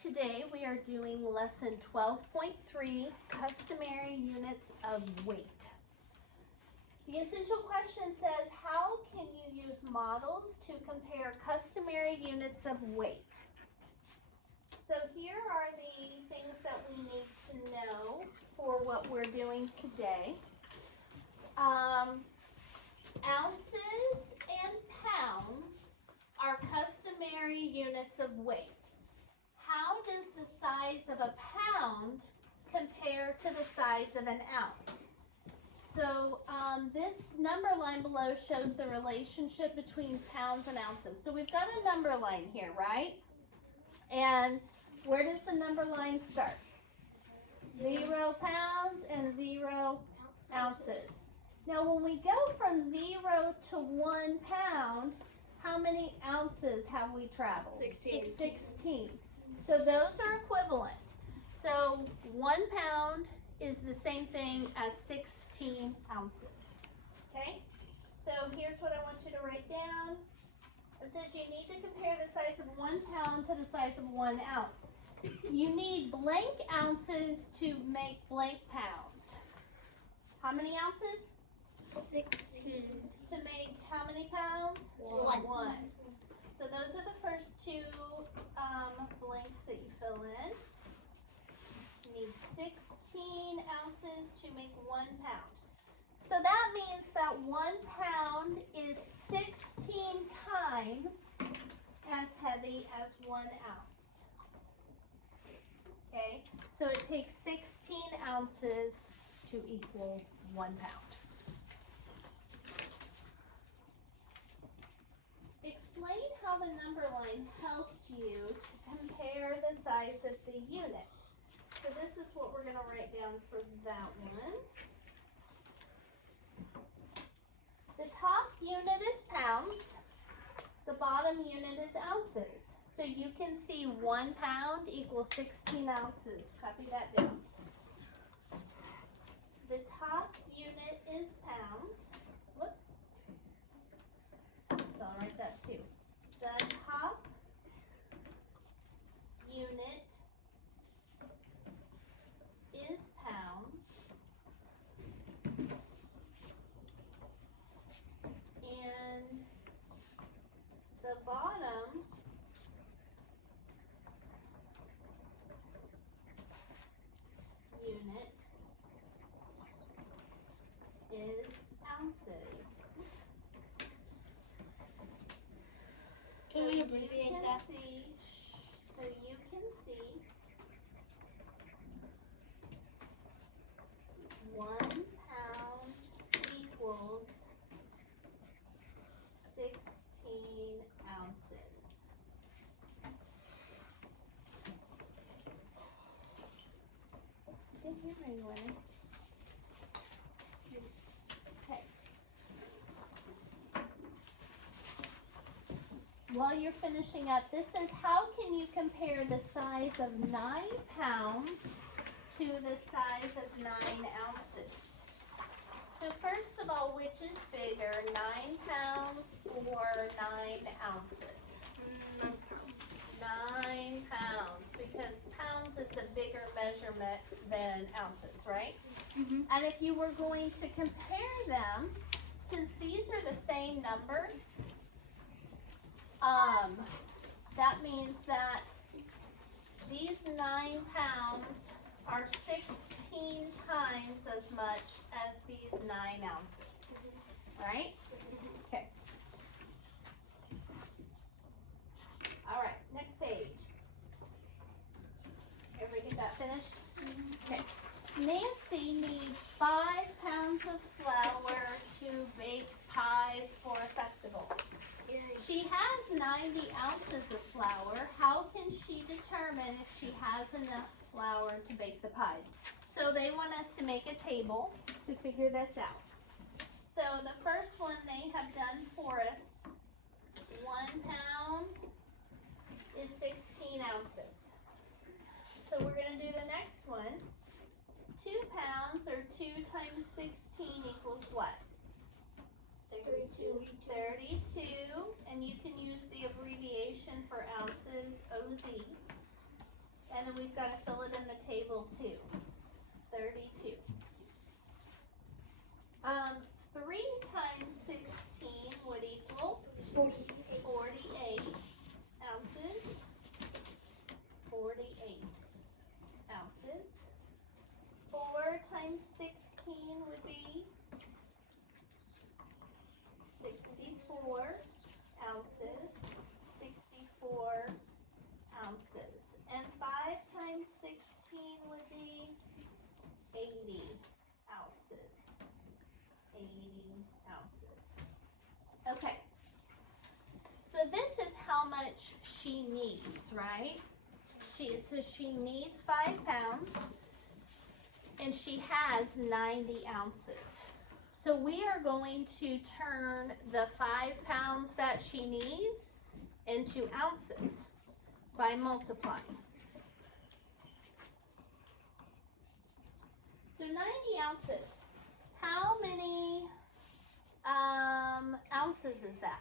Today we are doing lesson 12.3, customary units of weight. The essential question says, how can you use models to compare customary units of weight? So here are the things that we need to know for what we're doing today. Ounces and pounds are customary units of weight. How does the size of a pound compare to the size of an ounce? So this number line below shows the relationship between pounds and ounces. So we've got a number line here, right? And where does the number line start? 0 pounds and 0 ounces. Now when we go from 0 to 1 pound, how many ounces have we traveled? 16. So those are equivalent. So 1 pound is the same thing as 16 ounces. Okay? So here's what I want you to write down. It says you need to compare the size of 1 pound to the size of 1 ounce. You need blank ounces to make blank pounds. How many ounces? 16. To make how many pounds? 1. So those are the first two blanks that you fill in. You need 16 ounces to make 1 pound. So that means that 1 pound is 16 times as heavy as 1 ounce. Okay, so it takes 16 ounces to equal 1 pound. Explain how the number line helped you to compare the size of the units. So this is what we're going to write down for that one. The top unit is pounds. The bottom unit is ounces. So you can see 1 pound equals 16 ounces. Copy that down. The top unit is pounds. Whoops. So I'll write that too. The top unit is pounds. And the bottom unit is ounces. Can we abbreviate that? So you can see 1 pound equals 16 ounces. Good hearing, Winnie. Okay. While you're finishing up, this says, how can you compare the size of 9 pounds to the size of 9 ounces? So first of all, which is bigger, 9 pounds or 9 ounces? 9 pounds. 9 pounds, because pounds is a bigger measurement than ounces, right? Mm-hmm. And if you were going to compare them, since these are the same number, that means that these 9 pounds are 16 times as much as these 9 ounces, right? Okay. All right, next page. Everybody get that finished? Okay. Nancy needs 5 pounds of flour to bake pies for a festival. She has 90 ounces of flour. How can she determine if she has enough flour to bake the pies? So they want us to make a table to figure this out. So the first one they have done for us, 1 pound is 16 ounces. So we're going to do the next one. 2 pounds or 2 times 16 equals what? 32. 32, and you can use the abbreviation for ounces, OZ. And then we've got to fill it in the table too. 32. 3 times 16 would equal 48 ounces. 48 ounces. 4 times 16 would be 64 ounces. 64 ounces. And 5 times 16 would be 80 ounces. 80 ounces. Okay. So this is how much she needs, right? It says she needs 5 pounds and she has 90 ounces. So we are going to turn the 5 pounds that she needs into ounces by multiplying. So 90 ounces. How many ounces is that?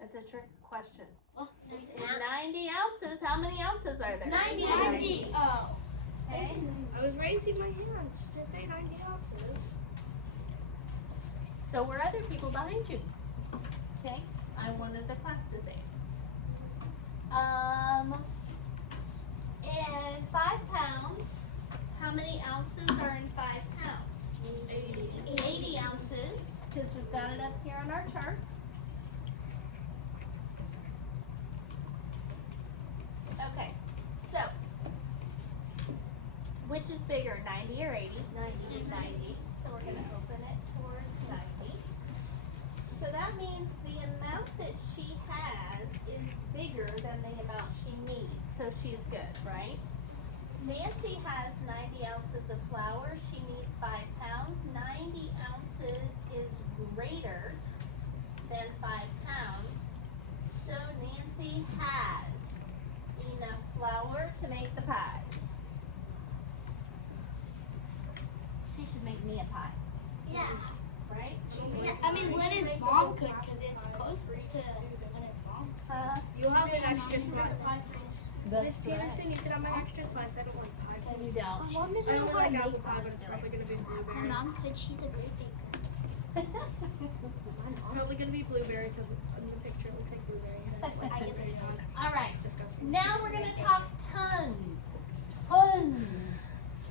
That's a trick question. Oh, 90 ounces. How many ounces are there? 90. Oh. Okay. I was raising my hand to say 90 ounces. So were other people behind you. Okay. I wanted the class to say it. And 5 pounds. How many ounces are in 5 pounds? 80 ounces, because we've got it up here on our chart. Okay, so which is bigger, 90 or 80? 90. So we're going to open it towards 90. So that means the amount that she has is bigger than the amount she needs. So she's good, right? Nancy has 90 ounces of flour. She needs 5 pounds. 90 ounces is greater than 5 pounds. So Nancy has enough flour to make the pies. She should make me a pie, Yeah. right? I mean, when it's mom could, because it's closer to when it's mom. You'll have an extra slice. Miss That's Peterson, right. you can have an extra slice. I don't want pie. And you don't. Mom I only like apple pie, but it's probably going to be blueberry. Mom could, she's a great baker. Probably going to be blueberry because in the picture it looks like blueberry. All right. It's disgusting. Now we're going to talk tons. Tons.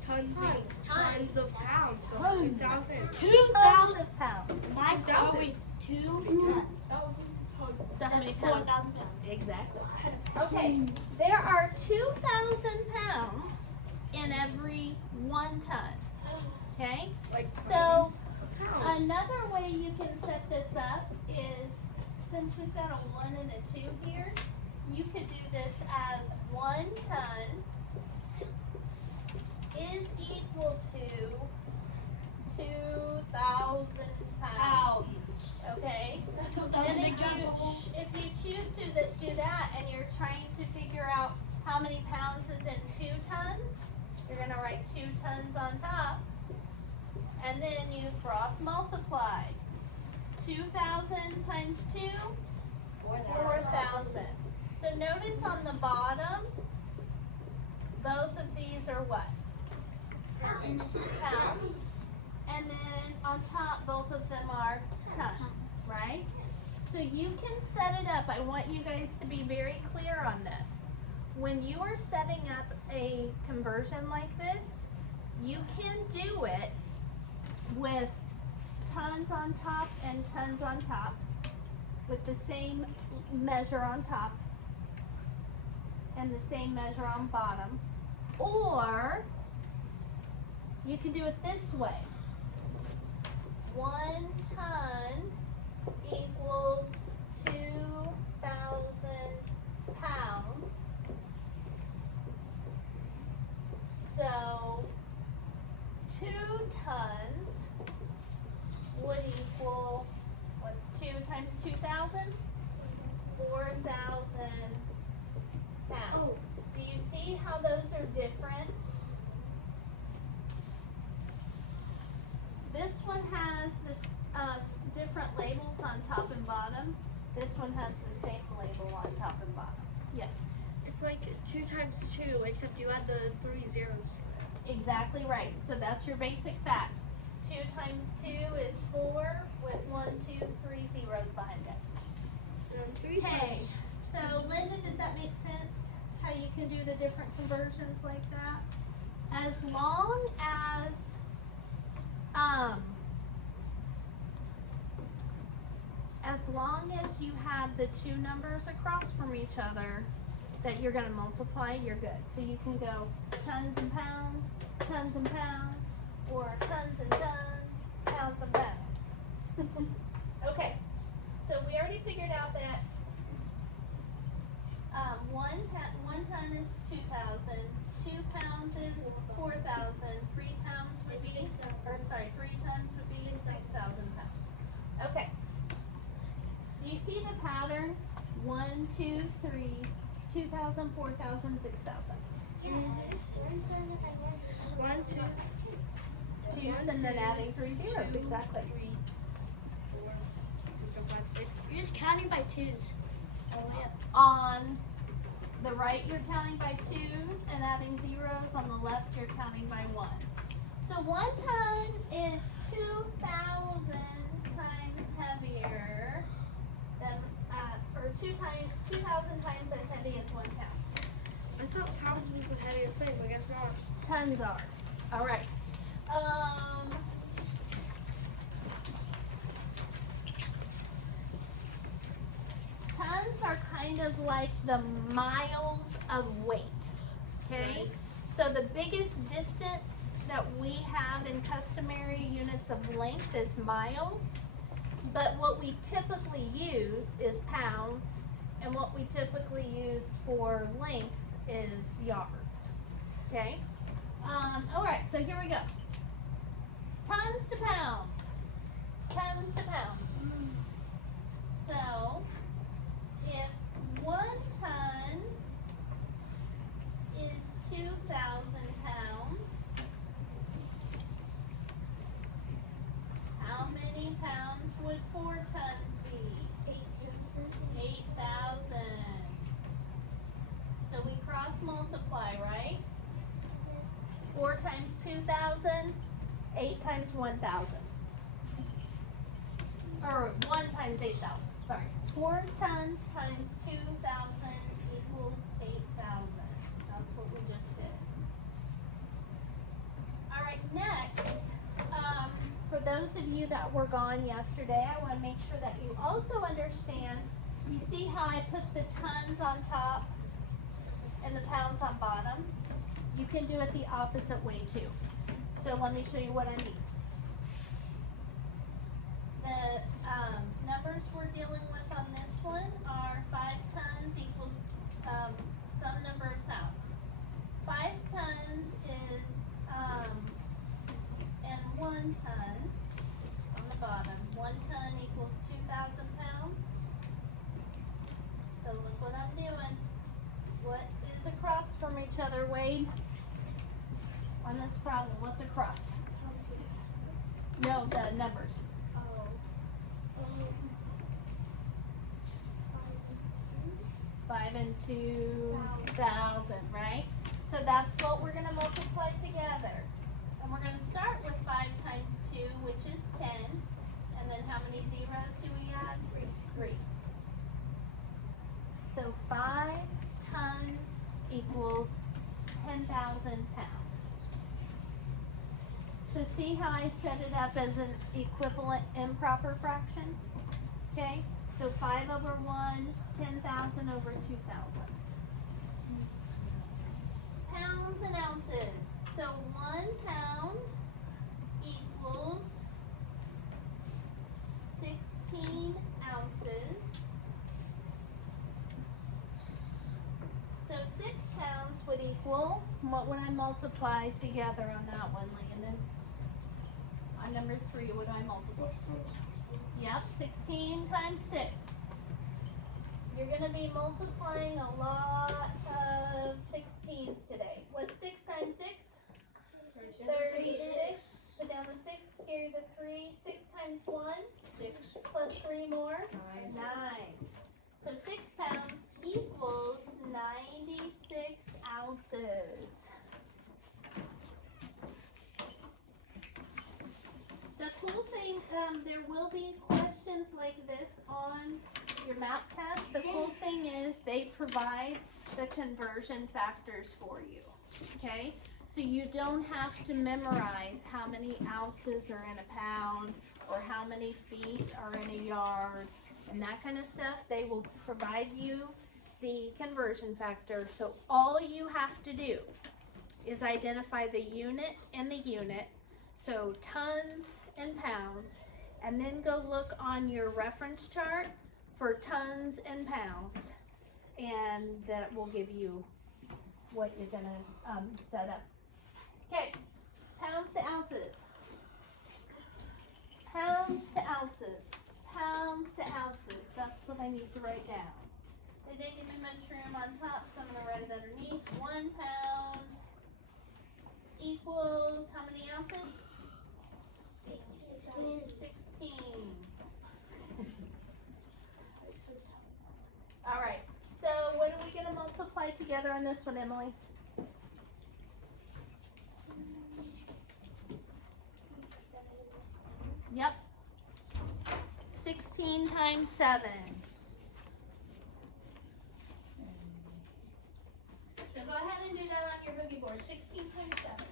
Tons means tons of pounds. So Tons. 2,000. 2,000 pounds. My car weighs 2 tons. So how many 4,000 pounds? pounds. Exactly. Okay. There are 2,000 pounds in every 1 ton. Okay? Like So, tons of pounds. another way you can set this up is, since we've got a 1 and a 2 here, you could do this as 1 ton is equal to 2,000 pounds. Okay? And if you choose to do that and you're trying to figure out how many pounds is in 2 tons, you're going to write 2 tons on top. And then you cross multiply. 2,000 times 2, 4,000. So notice on the bottom, both of these are what? Pounds. And then on top, both of them are tons, right? So you can set it up. I want you guys to be very clear on this. When you are setting up a conversion like this, you can do it with tons on top and tons on top with the same measure on top and the same measure on bottom. Or you can do it this way. 1 ton equals 2,000 pounds. So 2 tons would equal, what's 2 times 2,000? 4,000 pounds. Oh. Do you see how those are different? This one has this different labels on top and bottom. This one has the same label on top and bottom. Yes. It's like 2 times 2, except you add the 3 zeros. Exactly right. So that's your basic fact. 2 times 2 is 4 with 1, 2, 3 zeros behind it. And 3 Okay. So Linda, does that make sense? How you can do the different conversions like that? As long as you have the two numbers across from each other that you're going to multiply, you're good. So you can go tons and pounds, or tons and tons, pounds and pounds. Okay, so we already figured out that 1 ton is 2,000, 2 pounds is 4,000, 3 pounds would be, 3 tons would be 6,000 pounds. Okay. Do you see the pattern? 1, 2, 3, 2,000, 4,000, 6,000. Yes. 1, 2, Twos and then adding 3 zeros, exactly. 3, 4, 5, 6. You're just counting by twos. Oh yeah. On the right, you're counting by twos and adding zeros. On the left, you're counting by ones. So 1 ton is 2,000 times heavier than, or 2,000 times as heavy as 1 pound. I thought pounds was the heaviest thing, but I guess not. Tons are. All right. Tons are kind of like the miles of weight. Okay? Nice. So the biggest distance that we have in customary units of length is miles. But what we typically use is pounds, and what we typically use for length is yards. Okay? All right, so here we go. Tons to pounds. Tons to pounds. So, if 1 ton is 2,000 pounds, how many pounds would 4 tons be? 8,000. So we cross multiply, right? 4 times 2,000, 8 times 1,000. Or 1 times 8,000, sorry. 4 tons times 2,000 equals 8,000. That's what we just did. All right, next, for those of you that were gone yesterday, I want to make sure that you also understand, you see how I put the tons on top and the pounds on bottom? You can do it the opposite way too. So let me show you what I mean. The numbers we're dealing with on this one are 5 tons equals some number of pounds. 5 tons is and 1 ton on the bottom. 1 ton equals 2,000 pounds. So look what I'm doing. What is across from each other, Wade? On this problem, what's across? No, the numbers. 5 and 2,000, right? So that's what we're going to multiply together. And we're going to start with 5 times 2, which is 10. And then how many zeros do we add? 3. So 5 tons equals 10,000 pounds. So see how I set it up as an equivalent improper fraction? Okay? So 5 over 1, 10,000 over 2,000. Pounds and ounces. So 1 pound equals 16 ounces. So 6 pounds would equal, what would I multiply together on that one, Landon? On number 3, what do I multiply? Yep, 16 times 6. You're going to be multiplying a lot of 16s today. What's 6 times 6? 36. Put down the 6, carry the 3. 6 times 1? 6. Plus 3 more? 9. there will be questions like this on your map test. The cool thing is they provide the conversion factors for you, okay? So you don't have to memorize how many ounces are in a pound or how many feet are in a yard and that kind of stuff. They will provide you the conversion factor. So all you have to do is identify the unit and the unit, so tons and pounds, and then go look on your reference chart for tons and pounds, and that will give you what you're gonna set up. Okay, pounds to ounces. Pounds to ounces. Pounds to ounces. That's what I need to write down. They didn't give me much room on top, so I'm gonna write it underneath. 1 pound equals how many ounces? 16. All right, so what are we gonna multiply together on this one, Emily? Yep. 16 times 7. So go ahead and do that on your boogie board. 16 times 7.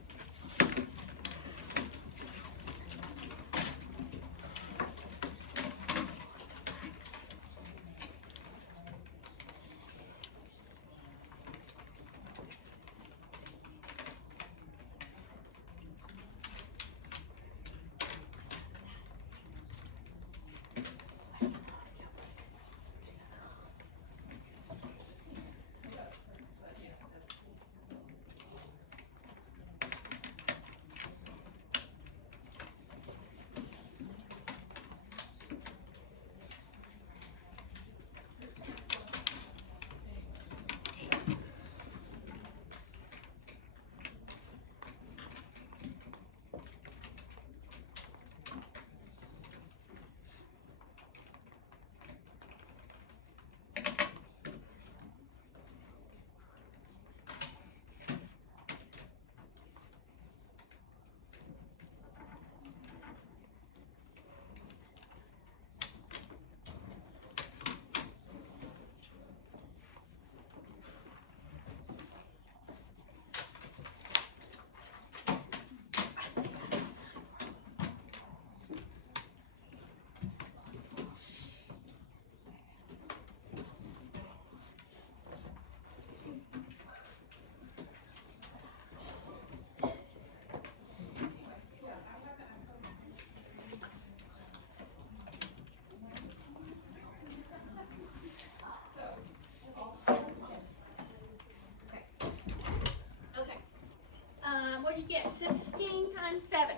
What do you get? 16 times 7.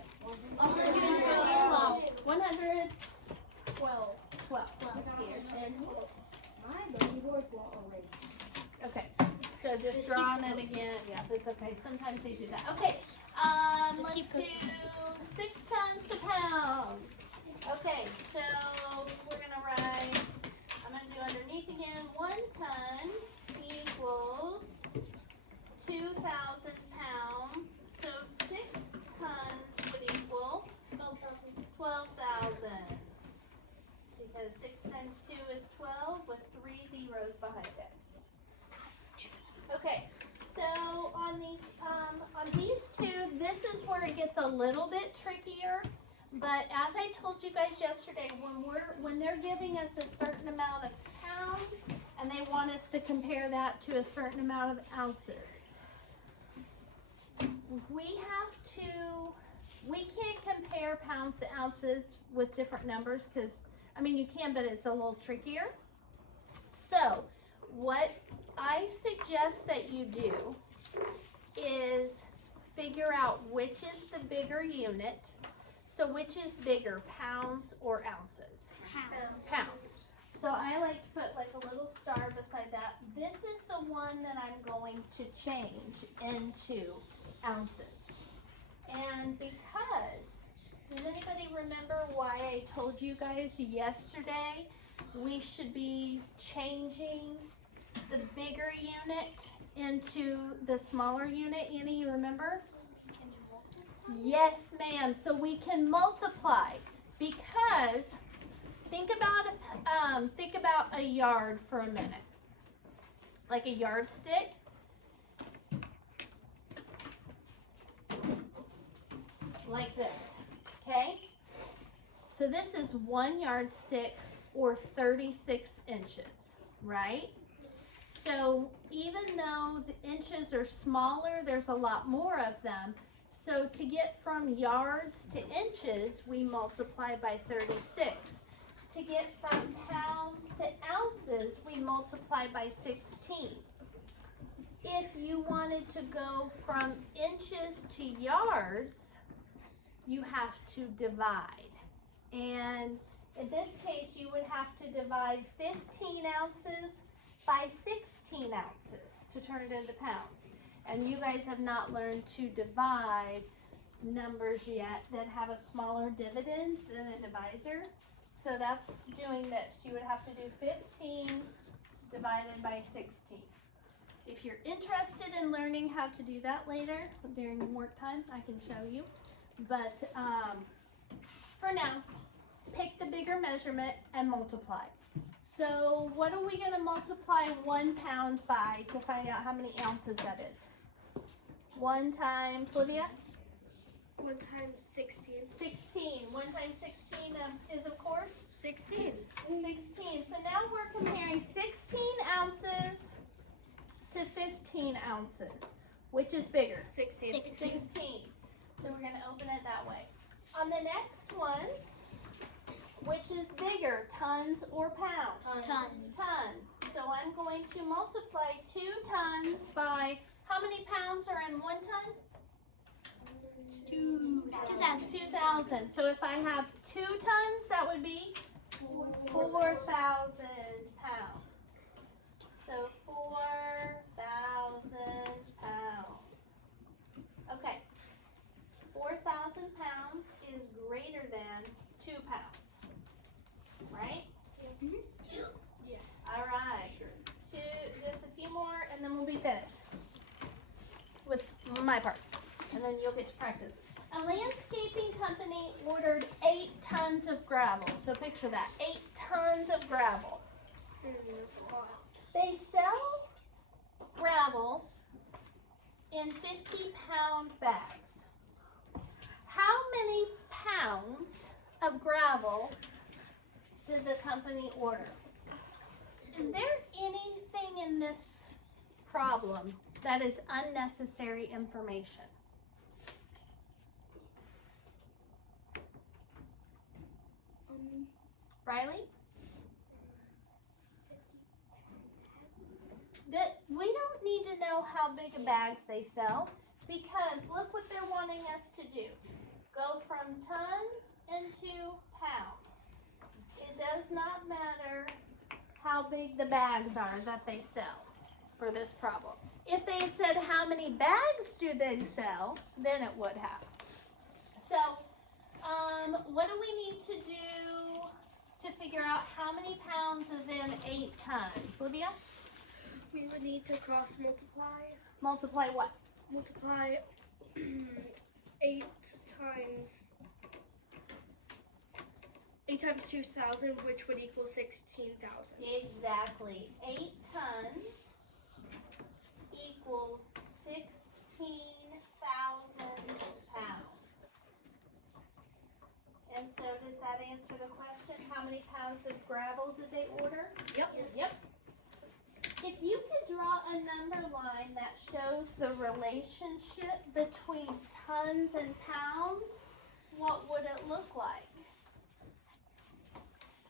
112. 112. 12. My baby board won't erase. Okay. So just draw on it again. Yeah, that's okay. Sometimes they do that. Okay. Let's do 6 tons to pounds. Okay, so we're gonna write, I'm gonna do underneath again, 1 ton equals 2,000 pounds. So 6 tons would equal 12,000. Because 6 times 2 is 12 with 3 zeros behind it. Okay, so on these two, this is where it gets a little bit trickier. But as I told you guys yesterday, when they're giving us a certain amount of pounds and they want us to compare that to a certain amount of ounces, we can't compare pounds to ounces with different numbers because, I mean, you can, but it's a little trickier. So what I suggest that you do is figure out which is the bigger unit. So which is bigger, pounds or ounces? Pounds. So I like to put like a little star beside that. This is the one that I'm going to change into ounces. And because, does anybody remember why I told you guys yesterday we should be changing the bigger unit into the smaller unit? Annie, you remember? Yes, ma'am. So we can multiply. Because think about a yard for a minute, like a yardstick. Like this, okay? So this is 1 yardstick or 36 inches, right? So even though the inches are smaller, there's a lot more of them. So to get from yards to inches, we multiply by 36. To get from pounds to ounces, we multiply by 16. If you wanted to go from inches to yards, you have to divide. And in this case, you would have to divide 15 ounces by 16 ounces to turn it into pounds. And you guys have not learned to divide numbers yet that have a smaller dividend than a divisor. So that's doing this. You would have to do 15 divided by 16. If you're interested in learning how to do that later during work time, I can show you. But for now, pick the bigger measurement and multiply. So what are we going to multiply 1 pound by to find out how many ounces that is? 1 times, Olivia? 1 times 16. 16. 1 times 16 is, of course? 16. 16. So now we're comparing 16 ounces to 15 ounces. Which is bigger? 16. 16. So we're going to open it that way. On the next one, which is bigger, tons or pounds? Tons. Tons. So I'm going to multiply 2 tons by, how many pounds are in 1 ton? 2,000. 2,000. So if I have 2 tons, that would be 4,000 pounds. So 4,000 pounds. Okay. 4,000 pounds is greater than 2 pounds. Right? Yeah. All right. Just a few more and then we'll be finished with my part. And then you'll get to practice. A landscaping company ordered 8 tons of gravel. So picture that, 8 tons of gravel. They sell gravel in 50-pound bags. How many pounds of gravel did the company order? Is there anything in this problem that is unnecessary information? Riley? That we don't need to know how big of bags they sell because look what they're wanting us to do. Go from tons into pounds. It does not matter how big the bags are that they sell for this problem. If they had said how many bags do they sell, then it would have. So, what do we need to do to figure out how many pounds is in 8 tons? Olivia? We would need to cross multiply. Multiply what? Multiply 8 times 2,000, which would equal 16,000. Exactly. 8 tons equals 16,000 pounds. And so does that answer the question? How many pounds of gravel did they order? Yep. Yep. If you could draw a number line that shows the relationship between tons and pounds, what would it look like?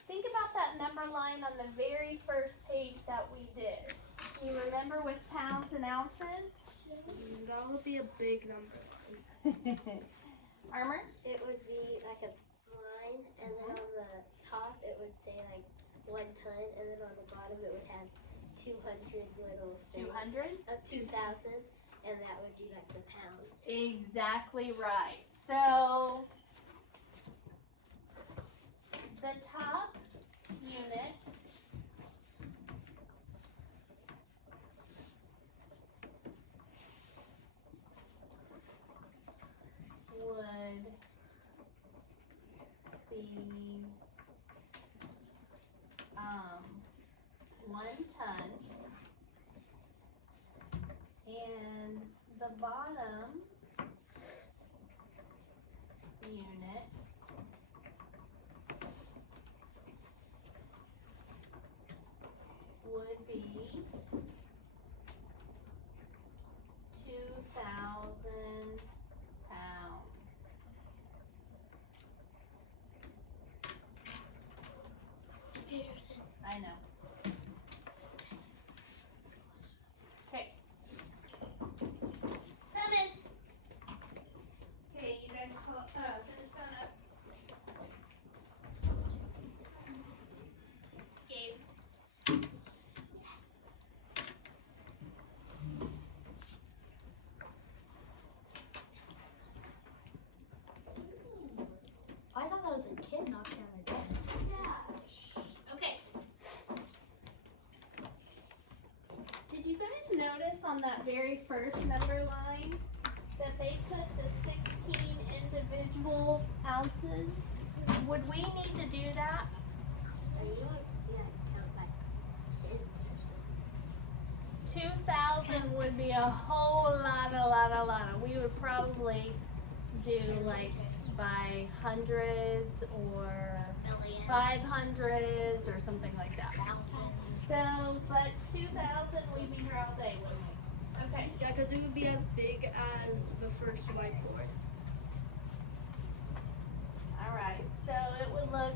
Think about that number line on the very first page that we did. Can you remember with pounds and ounces? That would be a big number. Armor? It would be like a line, and then on the top it would say like 1 ton, and then on the bottom it would have 200 little things. 200? 2,000, and that would be like the pounds. Exactly right. So the top unit would be ton. And the bottom unit would be 2,000 pounds. I know. Okay. Come in. Okay, you guys finish that up. Gabe. I thought that was a kid knocking on the desk. Yeah. Okay. Did you guys notice on that very first number line that they put the 16 individual ounces? Would we need to do that? Are you count by 2,000 would be a whole lot. We would probably do like by hundreds or million? 500s or something like that. Thousand? So, but 2,000, we'd be here all day, wouldn't we? Okay. Yeah, because it would be as big as the first whiteboard. All right. So it would look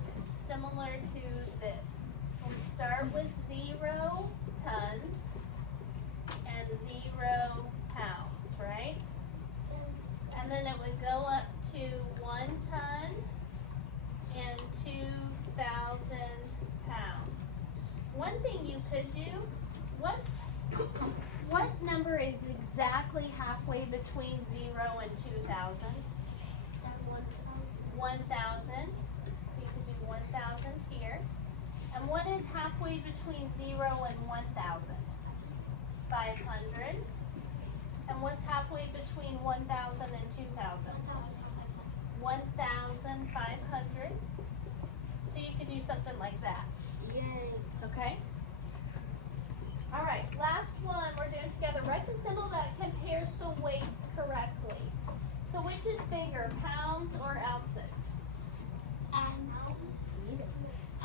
similar to this. We'd start with 0 tons and 0 pounds, right? And then it would go up to 1 ton and 2,000 pounds. One thing you could do, what number is exactly halfway between 0 and 2,000? 1,000. So you could do 1,000 here. And what is halfway between 0 and 1,000? 500. And what's halfway between 1,000 and 2,000? 1,500. So you could do something like that. Yay. Okay? All right, last one we're doing together. Write the symbol that compares the weights correctly. So which is bigger, pounds or ounces?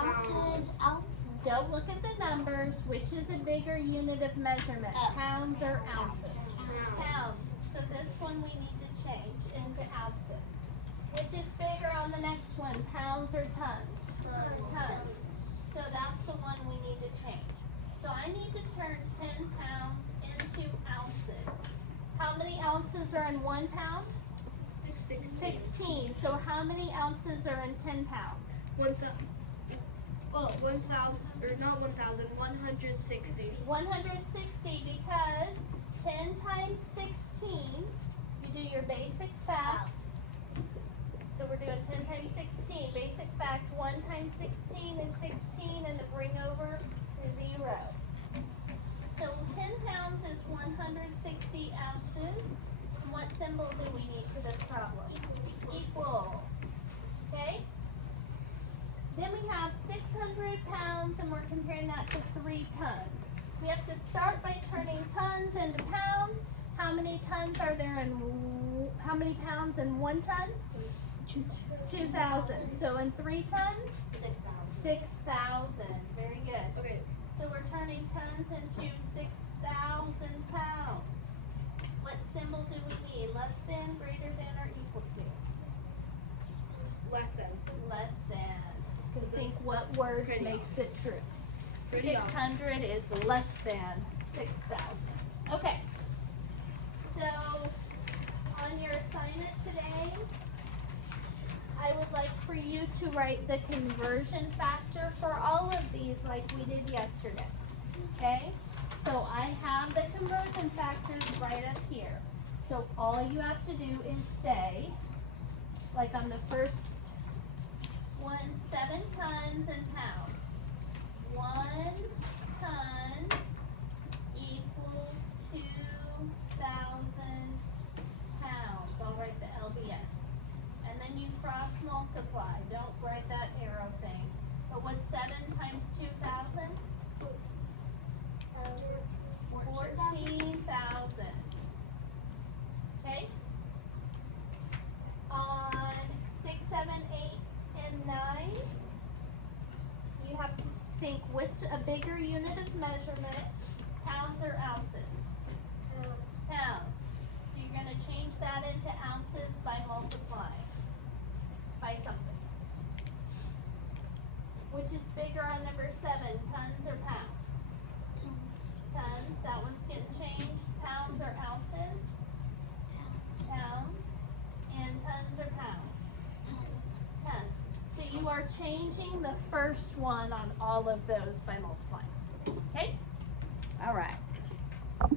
Ounces. Don't look at the numbers. Which is a bigger unit of measurement, pounds or ounces? Pounds. So this one we need to change into ounces. Which is bigger on the next one, pounds or tons? Tons. So that's the one we need to change. So I need to turn 10 pounds into ounces. How many ounces are in 1 pound? 16. So how many ounces are in 10 pounds? 160. 160 because 10 times 16, you do your basic fact. So we're doing 10 times 16. Basic fact, 1 times 16 is 16 and to bring over is 0. So 10 pounds is 160 ounces. And what symbol do we need for this problem? Equal. Okay? Then we have 600 pounds and we're comparing that to 3 tons. We have to start by turning tons into pounds. How many tons are there in, how many pounds in 1 ton? 2,000. So in 3 tons? 6,000. Very good. Okay. So we're turning tons into 6,000 pounds. What symbol do we need? Less than, greater than, or equal to? Less than. Less than. Because Think what word pretty makes it true. Pretty 600 is less than 6,000. Okay. So on your assignment today, I would like for you to write the conversion factor for all of these like we did yesterday. Okay? So I have the conversion factors right up here. So all you have to do is say, like on the first one, 7 tons in pounds. 1 ton equals 2,000 pounds. I'll write the LBS. And then you cross multiply. Don't write that arrow thing. But what's 7 times 2,000? What's a bigger unit of measurement? Pounds or ounces? Pounds. So you're going to change that into ounces by multiplying by something. Which is bigger on number 7, tons or pounds? Tons. That one's getting changed. Pounds or ounces? Pounds. And tons or pounds? Tons. So you are changing the first one on all of those by multiplying. Okay? All right.